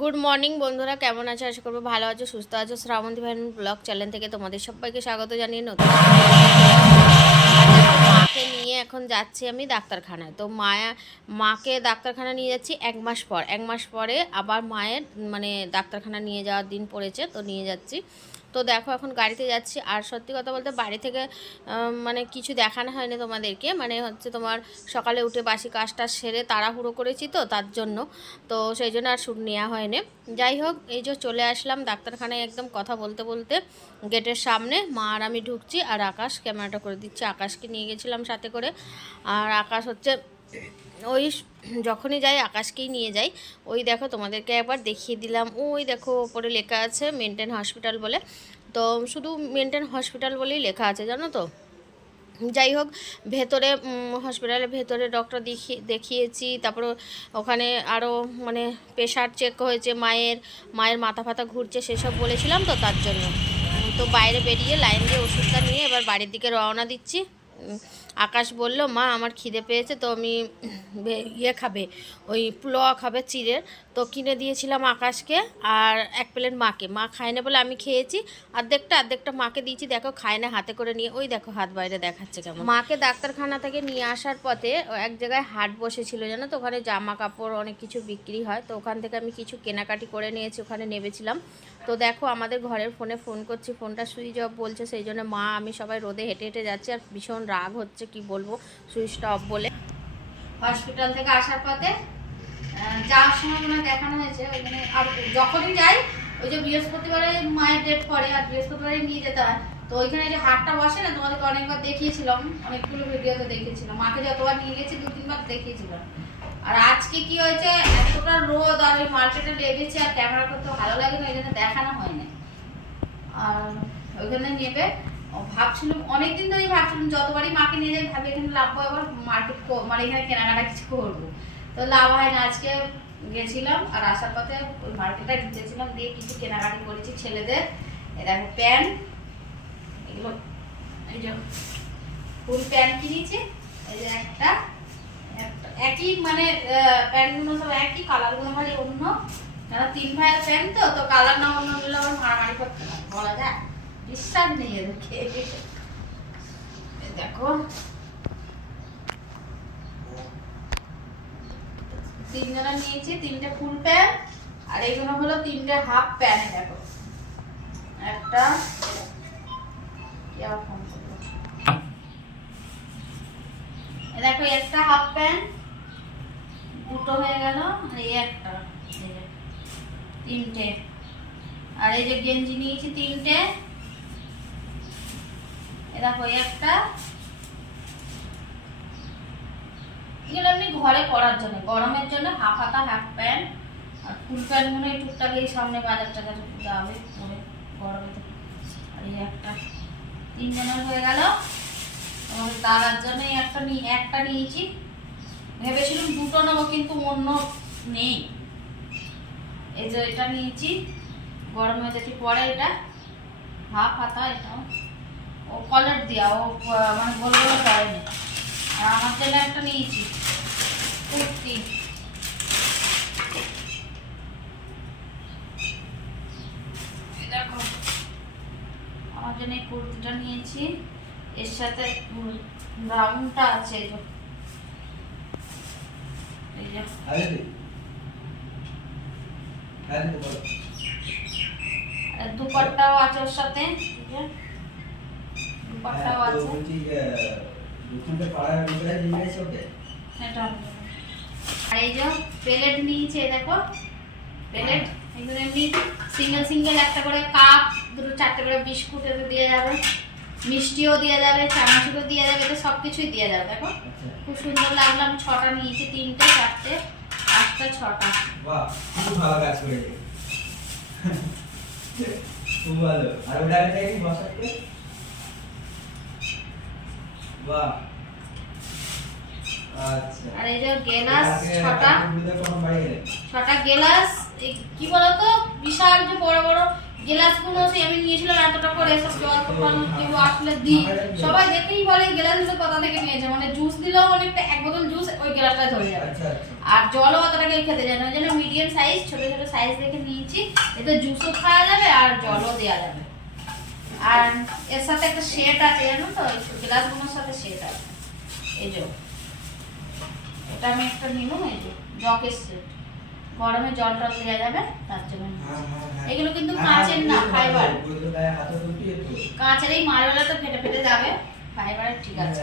Good morning বন্ধুরা। কেমন আছো? আশা করব ভালো আছো, সুস্থ আছো। শ্রাবন্তী ভাই ব্লগ চ্যানেল থেকে তোমাদের সবাইকে স্বাগত জানিয়ে নতুন মাকে নিয়ে এখন যাচ্ছি আমি ডাক্তারখানায়। তো মায়া, মাকে ডাক্তারখানা নিয়ে যাচ্ছি এক মাস পর। এক মাস পরে আবার মায়ের মানে ডাক্তারখানা নিয়ে যাওয়ার দিন পড়েছে, তো নিয়ে যাচ্ছি। তো দেখো এখন গাড়িতে যাচ্ছি। আর সত্যি কথা বলতে বাড়ি থেকে মানে কিছু দেখানো হয়নি তোমাদেরকে। মানে হচ্ছে তোমার সকালে উঠে বাসি কাজটা সেরে তাড়াহুড়ো করেছি তো তার জন্য। তো সেই জন্য আর শ্যুট নেওয়া হয়নি। যাই হোক, এই যে চলে আসলাম ডাক্তারখানায় একদম কথা বলতে বলতে গেটের সামনে। মা আর আমি ঢুকছি আর আকাশ ক্যামেরাটা করে দিচ্ছি। আকাশকে নিয়ে গেছিলাম সাথে করে। আর আকাশ হচ্ছে ওই যখনই যাই আকাশকেই নিয়ে যাই, ওই দেখো তোমাদেরকে একবার দেখিয়ে দিলাম। ওই দেখো ওপরে লেখা আছে মেনটেন হসপিটাল বলে। তো শুধু মেনটেন হসপিটাল বলেই লেখা আছে, জানো তো? যাই হোক, ভেতরে হসপিটালের ভেতরে ডক্টর দেখিয়ে, দেখিয়েছি। তারপর ওখানে আরও মানে প্রেশার চেক হয়েছে, মায়ের মায়ের মাথা ফাতা ঘুরছে, সেসব বলেছিলাম তো তার জন্য। তো বাইরে বেরিয়ে লাইন দিয়ে ওষুধটা নিয়ে এবার বাড়ির দিকে রওনা দিচ্ছি। আকাশ বলল, মা, আমার খিদে পেয়েছে, তো আমি ইয়ে খাবে, ওই পোলোয়া খাবে চিড়ের তো কিনে দিয়েছিলাম আকাশকে আর এক প্লেট মাকে। মা খায় না বলে আমি খেয়েছি, অর্ধেকটা অর্ধেকটা মাকে দিয়েছি, দেখো খায় না হাতে করে নিয়ে, ওই দেখো হাত বাইরে দেখাচ্ছে কেমন। মাকে ডাক্তারখানা থেকে নিয়ে আসার পথে এক জায়গায় হাট বসেছিল, জানো তো? ওখানে জামা কাপড় অনেক কিছু বিক্রি হয়, তো ওখান থেকে আমি কিছু কেনাকাটি করে নিয়েছি, ওখানে নেমেছিলাম। তো দেখো আমাদের ঘরের ফোনে ফোন করছি, ফোনটা সুইচ অফ বলছে, সেই জন্য মা আমি সবাই রোদে হেঁটে হেঁটে যাচ্ছি আর ভীষণ রাগ হচ্ছে, কি বলব সুইচটা অফ বলে। হসপিটাল থেকে আসার পথে যাওয়ার সময় মনে দেখানো হয়েছে ওইখানে আর যখনই যাই, ওই যে বৃহস্পতিবারে মায়ের ডেট পড়ে আর বৃহস্পতিবারে নিয়ে যেতে হয়, তো ওইখানে যে হাটটা বসে না, তোমাদেরকে অনেকবার দেখিয়েছিলাম, অনেকগুলো ভিডিওতে দেখিয়েছিলাম মাকে যতবার নিয়ে গেছি দু তিনবার দেখিয়েছিলাম। আর আজকে কি হয়েছে? এতটা রোদ আর ওই মার্কেটে লেগেছে আর ক্যামেরা করতে ভালো লাগে না ওই জন্য দেখানো হয় না আর ওইখানে নেবে। ভাবছিলাম, অনেকদিন ধরেই ভাবছিলাম যতবারই মাকে নিয়ে যাই, ভাবি এখানে লাভ আবার মার্কেট মানে এখানে কেনাকাটা কিছু করব। তো লাভ হয় না, আজকে গেছিলাম আর আসার পথে ওই মার্কেটটা ঢুকেছিলাম, দিয়ে কিছু কেনাকাটি করেছি ছেলেদের। দেখো প্যান্ট, এগুলো এই যে ফুল প্যান্ট কিনেছি, এই যে একটা। একই মানে প্যান্টগুলো সব একই কালারগুলো খালি অন্য। কেন তিন ভাইয়ের প্যান্ট তো? তো কালার না অন্য নিলে আবার মারামারি করতে হয়, বলা যায়। বিশ্বাস নেই এদেরকে। দেখো। তিনজনা নিয়েছি, তিনটে ফুল প্যান্ট আর এইগুলো হলো তিনটে হাফ প্যান্ট দেখো। একটা কি আর ফোন করল? এই দেখো, একটা হাফ প্যান্ট দুটো হয়ে গেল একটা তিনটে। আর এই যে গেঞ্জি নিয়েছি, তিনটে। দেখো একটা। এগুলো এমনি ঘরে পরার জন্য, গরমের জন্য হাফ হাতা হাফ প্যান্ট আর ফুল প্যান্ট মনে হয় টুকটাক এই সামনে বাজার টাজার যাবে, পরে গরমে আর এই একটা তিন জনের হয়ে গেল। আমাদের তার জন্য একটা নিয়ে একটা নিয়েছি। ভেবেছিলাম দুটো নেব, কিন্তু অন্য নেই। এই যে এটা নিয়েছি, গরমে যাচ্ছে পরে এটা হাফ হাতা এটা ও কলার দেওয়া ও মানে গোল গোল করেনি। আর আমার জন্য একটা নিয়েছি। কুর্তি এই দেখো আমার জন্য এই কুর্তিটা নিয়েছি এর সাথে ব্রাউনটা আছে এই যে। দুপাট্টাও আছে ওর সাথে দুপাট্টাও হ্যাঁ, আছে। আর এই যে প্লেট নিয়েছে দেখো। প্লেট এগুলো এমনি সিঙ্গেল সিঙ্গেল একটা করে কাপ দুটো চারটে করে বিস্কুট এতে দিয়ে যাবে। মিষ্টিও দিয়ে যাবে চানাচুরও দিয়ে যাবে এটা সব কিছুই দিয়ে যাবে দেখো খুব সুন্দর লাগল আমি ছটা নিয়েছি তিনটে চারটে পাঁচটা ছটা। বাহ খুব ভালো কাজ করেছে। খুব ভালো। আর ওটা দেখি বসাতে? বাহ। আচ্ছা। আর এই যে গেলাস ছটা? ছটা গেলাস কি বলতো বিশাল যে বড় বড় গ্লাসগুলো সেই আমি নিয়েছিলাম এতটা করে সব জল ফল কেউ আসলে দিই। সবাই দেখেই বলে গ্লাসগুলো কোথা থেকে নিয়েছে মানে জুস দিলেও অনেকটা এক বোতল জুস ওই গ্লাসটা ধরে যাবে। আচ্ছা আচ্ছা। আর জলও অতটা কেউ খেতে যায় না জন্য মিডিয়াম সাইজ ছোট ছোট সাইজ দেখে নিয়েছি। এতে জুসও খাওয়া যাবে আর জলও দেওয়া যাবে। আর এর সাথে একটা সেট আছে জানো তো? গ্লাসগুলোর সাথে সেট আছে। এই যে এটা আমি একটা নিলাম এই যে জকের সেট গরমে জল টল দেওয়া যাবে তার জন্য। হ্যাঁ হ্যাঁ হ্যাঁ। এগুলো কিন্তু কাঁচের না ফাইবার। কাঁচের এই মালওয়ালা তো ফেটে ফেটে যাবে ফাইবারের ঠিক আছে।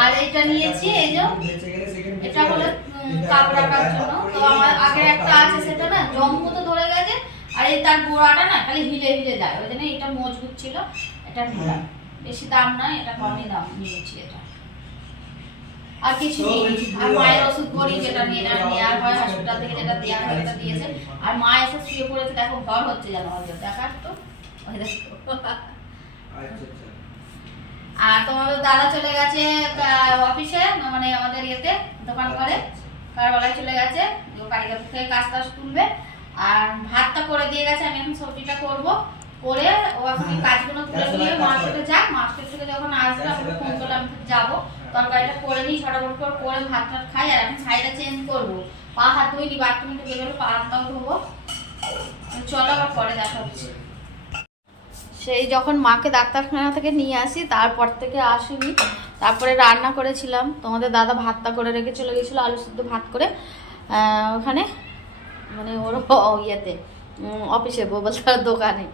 আর এটা নিয়েছি, এই যে, এটা হলো গেলে। কাপ রাখার জন্য। তো আমার আগের একটা আছে সেটা না ধরে গেছে আর এই তার গোড়াটা না খালি হিলে হিলে যায় ওই জন্য এটা মজবুত ছিল এটা বেশি দাম নয় এটা কমই দাম নিয়েছি এটা। আর কিছু নেই। আর মায়ের ওষুধ বড়ি যেটা নিয়ে না নেওয়ার হয় হসপিটাল থেকে যেটা দেওয়া হয় সেটা দিয়েছে। আর মা এসে শুয়ে পড়েছে দেখো ঘর হচ্ছে যেন আমাদের দেখার তো। আচ্ছা আচ্ছা। আর তোমাদের দাদা চলে গেছে অফিসে মানে আমাদের ইয়েতে দোকান করে কারবেলায় চলে গেছে কারিগর থেকে কাজ টাজ তুলবে। আর ভাতটা করে দিয়ে গেছে আমি এখন সবজিটা করব। করে ও এখন কাজগুলো তুলে নিয়ে মার্কেটে যাক মার্কেট থেকে যখন আসবে আমাকে ফোন করলে আমি যাব। তরকারিটা করে নিই ছটাফট করে করে ভাত টাত খাই, আর এখন শাড়িটা চেঞ্জ করব। পা হাত ধুইনি বাথরুমে ঢুকে গেলে, পা হাতটাও ধোবো। চলো আবার পরে দেখা হচ্ছে। সেই যখন মাকে ডাক্তারখানা থেকে নিয়ে আসি, তারপর থেকে আসিনি। তারপরে রান্না করেছিলাম। তোমাদের দাদা ভাতটা করে রেখে চলে গেছিল, আলু সিদ্ধ ভাত করে। ওখানে মানে ওর ইয়েতে অফিসে বলতার দোকানে।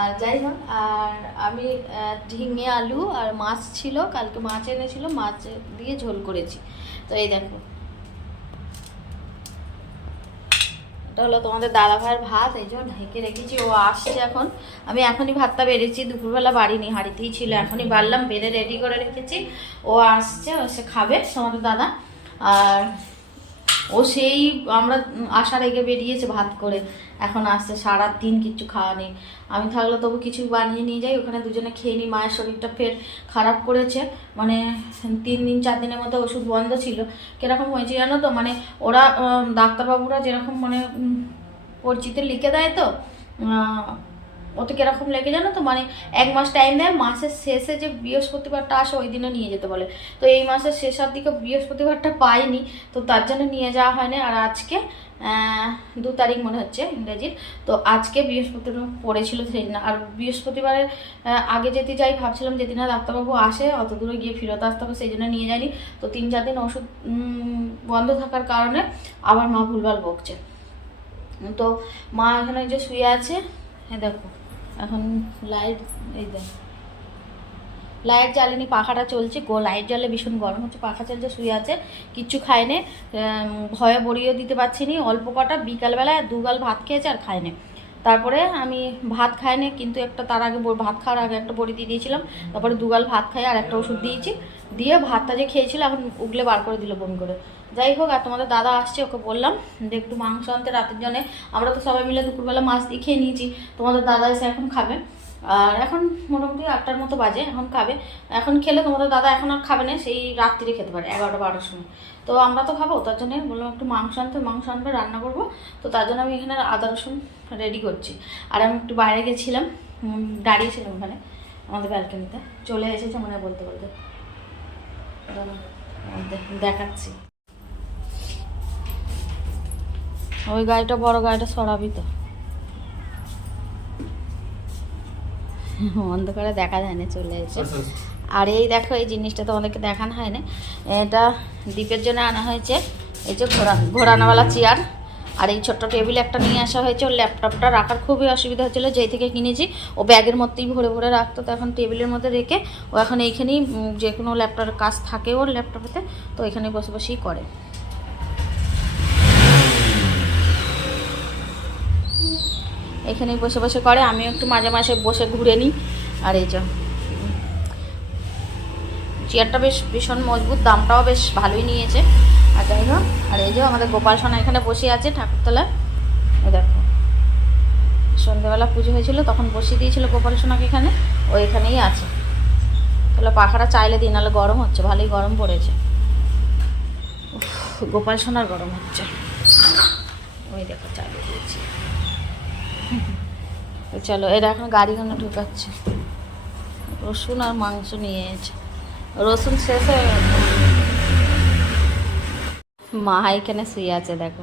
আর যাই হোক, আর আমি ঝিঙে আলু আর মাছ ছিল, কালকে মাছ এনেছিল, মাছ দিয়ে ঝোল করেছি। তো এই দেখো। এটা হলো তোমাদের দাদা ভাইয়ের ভাত, এই জন্য ঢেকে রেখেছি, ও আসছে এখন। আমি এখনই ভাতটা বেড়েছি, দুপুরবেলা বাড়িনি, হাঁড়িতেই ছিল, এখনই বাড়লাম, বেড়ে রেডি করে রেখেছি। ও আসছে, ও সে খাবে, তোমাদের দাদা। আর ও সেই, আমরা আসার আগে বেরিয়েছে ভাত করে। এখন আসছে সারা দিন কিচ্ছু খাওয়া নেই। আমি থাকলে তবু কিছু বানিয়ে নিয়ে যাই, ওখানে দুজনে খেয়ে নিই। মায়ের শরীরটা ফের খারাপ করেছে। মানে তিন দিন, চার দিনের মধ্যে ওষুধ বন্ধ ছিল। কীরকম হয়েছে জানো তো? মানে ওরা ডাক্তারবাবুরা যেরকম মানে পরিচিত লিখে দেয় তো ওতে কীরকম লেগে জানো তো? মানে এক মাস টাইম দেয়, মাসের শেষে যে বৃহস্পতিবারটা আসে ওই দিনে নিয়ে যেতে বলে। তো এই মাসের শেষের দিকে বৃহস্পতিবারটা পাইনি, তো তার জন্য নিয়ে যাওয়া হয়নি। আর আজকে দু তারিখ মনে হচ্ছে ইংরেজির, তো আজকে বৃহস্পতিবার পড়েছিল সেদিন আর বৃহস্পতিবারের আগে যেতে যাই ভাবছিলাম যেদিন না ডাক্তারবাবু আসে, অত দূরে গিয়ে ফেরত আসতে হবে, সেই জন্য নিয়ে যাইনি। তো তিন চার দিন ওষুধ বন্ধ থাকার কারণে আবার মা ভুলভাল বকছে। তো মা এখানে যে শুয়ে আছে হ্যাঁ দেখো। এখন লাইট, এই দেখ লাইট জ্বালিনি, পাখাটা চলছে, গো লাইট জ্বালে ভীষণ গরম হচ্ছে, পাখা চলছে, শুয়ে আছে, কিচ্ছু খায়নি ভয়ে বড়িয়েও দিতে পারছি নি, অল্প কটা, বিকালবেলায় দুগাল ভাত খেয়েছে আর খায়নি তারপরে আমি ভাত খাইনি, কিন্তু একটা তার আগে ভাত খাওয়ার আগে একটা বড়ি দিয়ে দিয়েছিলাম, তারপরে দুগাল ভাত খাই আর একটা ওষুধ দিয়েছি, দিয়ে ভাতটা যে খেয়েছিল এখন উগলে বার করে দিল বমি করে। যাই হোক, আর তোমাদের দাদা আসছে, ওকে বললাম যে একটু মাংস আনতে, রাতের জন্য। আমরা তো সবাই মিলে দুপুরবেলা মাছ দিয়ে খেয়ে নিয়েছি, তোমাদের দাদা এসে এখন খাবে। আর এখন মোটামুটি আটটার মতো বাজে, এখন খাবে। এখন খেলে তোমাদের দাদা এখন আর খাবে না, সেই রাত্রিরে খেতে পারে, এগারোটা বারোটার সময়। তো আমরা তো খাব, তার জন্য বললাম একটু মাংস আনতে, মাংস আনবে, রান্না করব। তো তার জন্য আমি এখানে আদা রসুন রেডি করছি। আর আমি একটু বাইরে গেছিলাম দাঁড়িয়েছিলাম ওখানে, আমাদের ব্যালকনিতে চলে এসেছে মনে বলতে বলতে দেখাচ্ছি। ওই গাড়িটা বড় গাড়িটা সরাবি তো। অন্ধকারে দেখা যায় না চলে এসে আর এই দেখো এই জিনিসটা তোমাদেরকে দেখানো হয় না এটা দ্বীপের জন্য আনা হয়েছে। এই যে ঘোরা ঘোরানোওয়ালা চেয়ার। আর এই ছোট্ট টেবিল একটা নিয়ে আসা হয়েছে। ওর ল্যাপটপটা রাখার খুবই অসুবিধা হচ্ছিল যেই থেকে কিনেছি। ও ব্যাগের মধ্যেই ভরে ভরে রাখতো তো এখন টেবিলের মধ্যে রেখে ও এখন এইখানেই যে কোনো ল্যাপটপের কাজ থাকে ওর ল্যাপটপেতে তো এখানে বসে বসেই করে। এখানেই বসে বসে করে, আমিও একটু মাঝে মাঝে বসে ঘুরে নিই। আর এই যে, চেয়ারটা বেশ ভীষণ মজবুত, দামটাও বেশ ভালোই নিয়েছে। আর যাই হোক, আর এই যে আমাদের গোপাল সোনা এখানে বসে আছে ঠাকুরতলায়। এই দেখো সন্ধ্যেবেলা পুজো হয়েছিল, তখন বসিয়ে দিয়েছিল গোপাল সোনাকে এখানে, ও এখানেই আছে। তাহলে পাখাটা চাইলে দিন, নাহলে গরম হচ্ছে, ভালোই গরম পড়েছে। গোপাল সোনার গরম হচ্ছে। ওই দেখো চালিয়ে দিয়েছি। চলো, এরা এখন গাড়িখানে ঢুকাচ্ছে। রসুন আর মাংস নিয়ে রসুন শেষ হয়ে মা এখানে শুয়ে আছে, দেখো।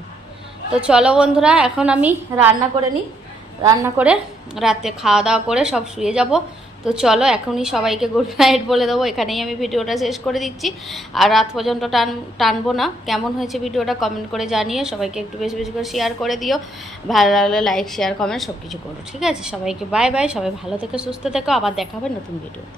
তো চলো বন্ধুরা, এখন আমি রান্না করে নিই। রান্না করে রাতে খাওয়া দাওয়া করে সব শুয়ে যাব। তো চলো, এখনই সবাইকে গুড নাইট বলে দেবো। এখানেই আমি ভিডিওটা শেষ করে দিচ্ছি। আর রাত পর্যন্ত টান, টানবো না। কেমন হয়েছে ভিডিওটা কমেন্ট করে জানিয়ে সবাইকে একটু বেশি বেশি করে শেয়ার করে দিও। ভালো লাগলে লাইক শেয়ার কমেন্ট সব কিছু করো, ঠিক আছে? সবাইকে বাই বাই সবাই ভালো থেকে, সুস্থ থেকো। আবার দেখা হবে নতুন ভিডিওতে